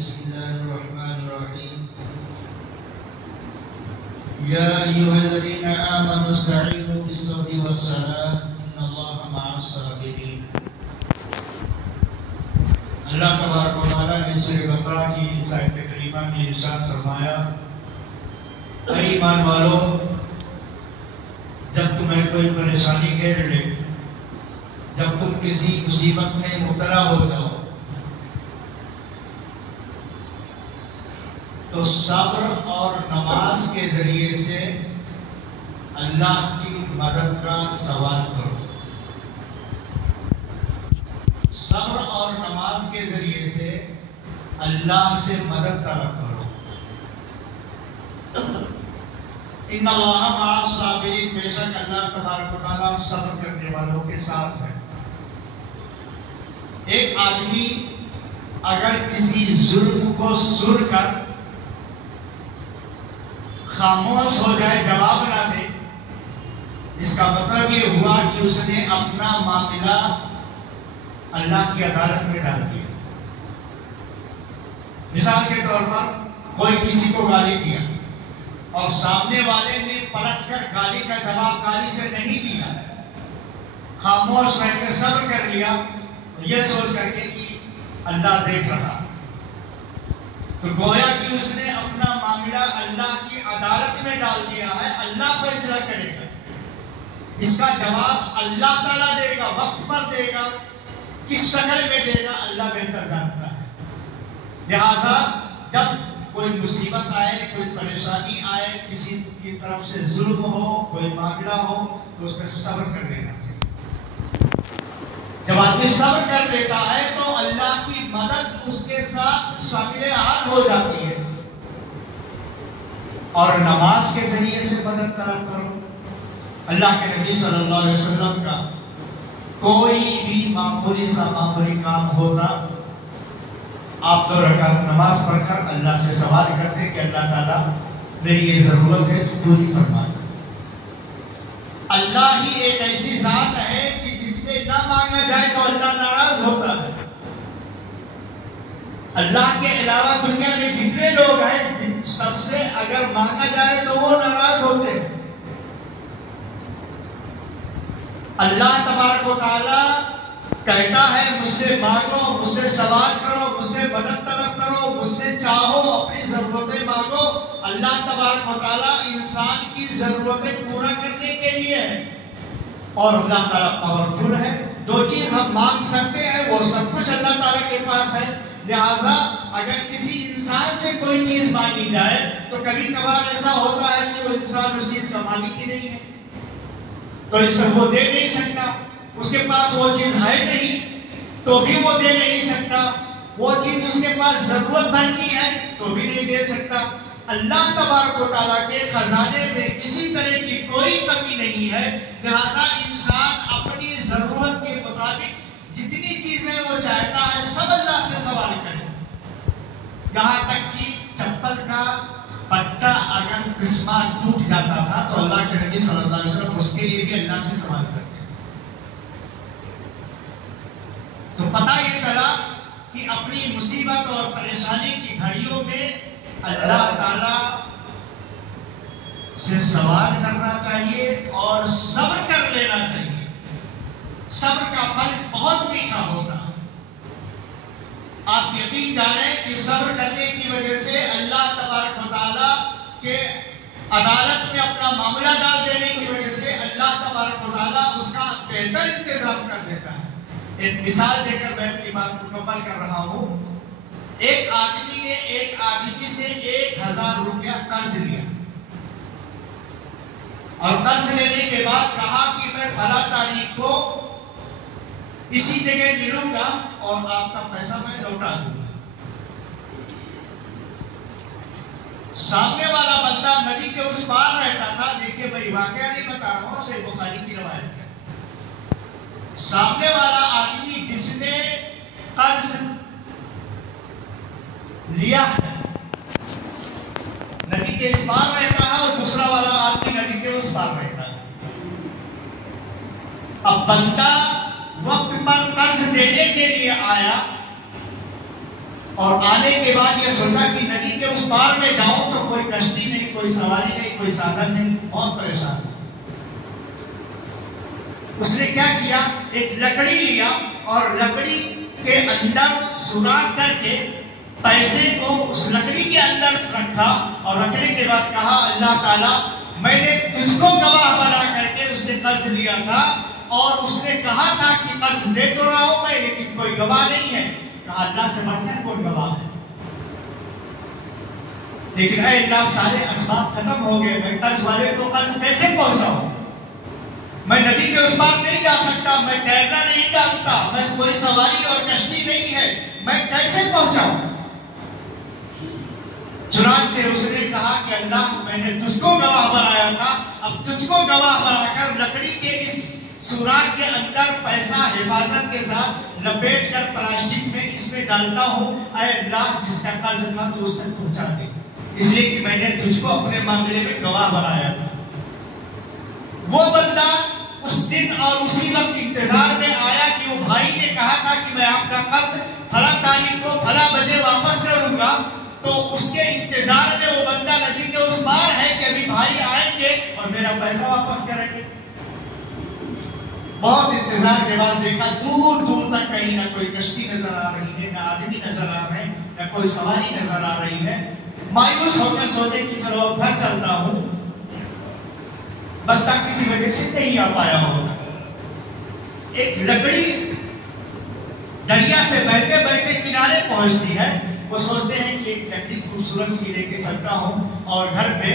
بسم الله الرحمن الرحيم يا أيها الذين آمنوا استعينوا بالصبر والصلاة إن الله مع الصابرين۔ اللہ تبارک و تعالیٰ نے سورہ بقرہ کی اس آیت کریمہ میں ارشاد فرمایا، اے ایمان والو، جب تمہیں کوئی پریشانی گھیر لے، جب تم کسی مصیبت میں مبتلا ہو جاؤ تو صبر اور نماز کے ذریعے سے اللہ کی مدد کا سوال کرو۔ صبر اور نماز کے ذریعے سے اللہ سے مدد طلب کرو۔ ان اللہ مع الصابرین، بے شک اللہ تبارک و تعالیٰ صبر کرنے والوں کے ساتھ ہے۔ ایک آدمی اگر کسی ظلم کو سن کر خاموش ہو جائے، جواب نہ دے، اس کا مطلب یہ ہوا کہ اس نے اپنا معاملہ اللہ کی عدالت میں ڈال دیا۔ مثال کے طور پر کوئی کسی کو گالی دیا اور سامنے والے نے پلٹ کر گالی کا جواب گالی سے نہیں دیا، خاموش رہ کر صبر کر لیا اور یہ سوچ کر کے کہ اللہ دیکھ رہا، تو گویا کہ اس نے اپنا معاملہ اللہ کی عدالت میں ڈال دیا ہے۔ اللہ فیصلہ کرے گا، اس کا جواب اللہ تعالیٰ دے گا، وقت پر دے گا، کس شکل میں دے گا اللہ بہتر جانتا ہے۔ لہٰذا جب کوئی مصیبت آئے، کوئی پریشانی آئے، کسی کی طرف سے ظلم ہو، کوئی معاملہ ہو، تو اس پر صبر کر لینا چاہیے۔ جب آدمی صبر کر لیتا ہے تو اللہ کی مدد اس کے ساتھ شامل حال ہو جاتی ہے۔ اور نماز کے ذریعے سے مدد طلب کرو۔ اللہ کے نبی صلی اللہ علیہ وسلم کا کوئی بھی معمولی سا معمولی کام ہوتا، آپ 2 رکعت نماز پڑھ کر اللہ سے سوال کرتے کہ اللہ تعالیٰ میری یہ ضرورت ہے تو پوری فرما دے۔ اللہ ہی ایک ایسی ذات ہے کہ جس سے نہ مانگا جائے تو اللہ ناراض ہوتا ہے۔ اللہ کے علاوہ دنیا میں جتنے لوگ ہیں سب سے اگر مانگا جائے تو وہ ناراض ہوتے ہیں۔ اللہ تبارک و تعالیٰ کہتا ہے مجھ سے مانگو، مجھ سے سوال کرو، مجھ سے مدد طلب کرو، مجھ سے چاہو، اپنی ضرورتیں مانگو۔ اللہ تبارک و تعالیٰ انسان کی ضرورتیں پورا کرنے کے لیے ہے، اور اللہ تعالیٰ پاورفل ہے۔ جو چیز ہم مانگ سکتے ہیں وہ سب کچھ اللہ تعالیٰ کے پاس ہے۔ لہٰذا اگر کسی انسان سے کوئی چیز مانگی جائے تو کبھی کبھار ایسا ہوتا ہے کہ وہ انسان اس چیز کا مالک ہی نہیں ہے، تو اسے وہ دے نہیں سکتا، اس کے پاس وہ چیز ہے نہیں تو بھی وہ دے نہیں سکتا، وہ چیز اس کے پاس ضرورت بھر کی ہے تو بھی نہیں دے سکتا۔ اللہ تبارک و تعالیٰ کے خزانے میں کسی طرح کی کوئی کمی نہیں ہے، لہذا انسان اپنی ضرورت کے مطابق جتنی چیزیں وہ چاہتا ہے سب اللہ سے سوال کرے۔ یہاں تک کہ چپل کا پٹا اگر قسمہ ٹوٹ جاتا تھا تو اللہ کے نبی صلی اللہ علیہ وسلم اس کے لیے بھی اللہ سے سوال کرتے تھے۔ تو پتہ یہ چلا کہ اپنی مصیبت اور پریشانی کی گھڑیوں میں اللہ تعالیٰ سے سوال کرنا چاہیے اور صبر کر لینا چاہیے۔ صبر کا پھل بہت میٹھا ہوتا ہے۔ آپ یقین جانیں کہ صبر کرنے کی وجہ سے اللہ تبارک و تعالیٰ کے عدالت میں اپنا معاملہ ڈال دینے کی وجہ سے اللہ تبارک و تعالیٰ اس کا بہتر انتظام کر دیتا ہے۔ ایک مثال دے کر میں اپنی بات مکمل کر رہا ہوں۔ ایک آدمی نے ایک آدمی سے 1000 روپیہ قرض لیا اور قرض لینے کے بعد کہا کہ میں فلاں تاریخ کو اسی جگہ ملوں گا اور آپ کا پیسہ میں لوٹا دوں گا۔ سامنے والا بندہ ندی کے اس پار رہتا تھا۔ دیکھیں میں واقعہ نہیں بتا رہا ہوں، صحیح بخاری کی روایت ہے۔ سامنے والا آدمی جس نے قرض لیا ہے ندی کے اس پار رہتا ہے اور دوسرا والا آدمی ندی کے اس پار رہتا ہے۔ اب بندہ وقت پر قرض دینے کے لیے آیا اور آنے کے بعد یہ سوچا کہ ندی کے اس پار میں جاؤں تو کوئی کشتی نہیں، کوئی سواری نہیں، کوئی سادھن نہیں، بہت پریشان۔ اس نے کیا کیا، ایک لکڑی لیا اور لکڑی کے اندر سوراخ کر کے پیسے کو اس لکڑی کے اندر رکھا، اور رکھنے کے بعد کہا اللہ تعالیٰ میں نے تجھ کو گواہ بنا کر کے اس سے قرض لیا تھا، اور اس نے کہا تھا کہ قرض دے تو رہا ہوں میں لیکن کوئی گواہ نہیں ہے۔ کہا اللہ سے بڑھ کر کوئی گواہ ہے؟ لیکن اے اللہ سارے اسباب ختم ہو گئے، میں قرض والے کو قرض کیسے پہنچاؤں؟ میں ندی کے اس پار نہیں جا سکتا، میں تیرنا نہیں جانتا، میں کوئی سواری اور کشتی نہیں ہے، میں کیسے پہنچاؤں؟ چنانچہ اس نے کہا کہ اللہ میں نے تجھ کو گواہ بنایا تھا، اب تجھ کو گواہ بنا کر لکڑی کے اس سوراخ کے اندر پیسہ حفاظت کے ساتھ لپیٹ کر پلاسٹک میں اس میں ڈالتا ہوں، اے اللہ جس کا قرض تھا تو اس تک پہنچا دے، اس لیے کہ میں نے تجھ کو اپنے معاملے میں گواہ بنایا تھا۔ وہ بندہ اس دن اور اسی وقت انتظار میں آیا کہ وہ بھائی نے کہا تھا کہ میں آپ کا قرض فلاں تاریخ کو فلاں بجے واپس کروں گا، تو اس کے انتظار میں وہ بندہ ندی کے اس پار ہے کہ ابھی بھائی آئیں گے اور میرا پیسہ واپس کریں گے۔ بہت انتظار کے بعد دیکھا دور دور تک کہیں نہ کوئی کشتی نظر آ رہی ہے، نہ آدمی نظر آ رہے ہیں، نہ کوئی سواری نظر آ رہی ہے۔ مایوس ہو کر سوچے کہ چلو اب گھر چلتا ہوں، بندہ کسی وجہ سے نہیں آ پایا ہوگا۔ ایک لکڑی دریا سے بہتے بہتے کنارے پہنچتی ہے، وہ سوچتے ہیں کہ ایک لکڑی خوبصورت سی لے کے چلتا ہوں اور گھر پہ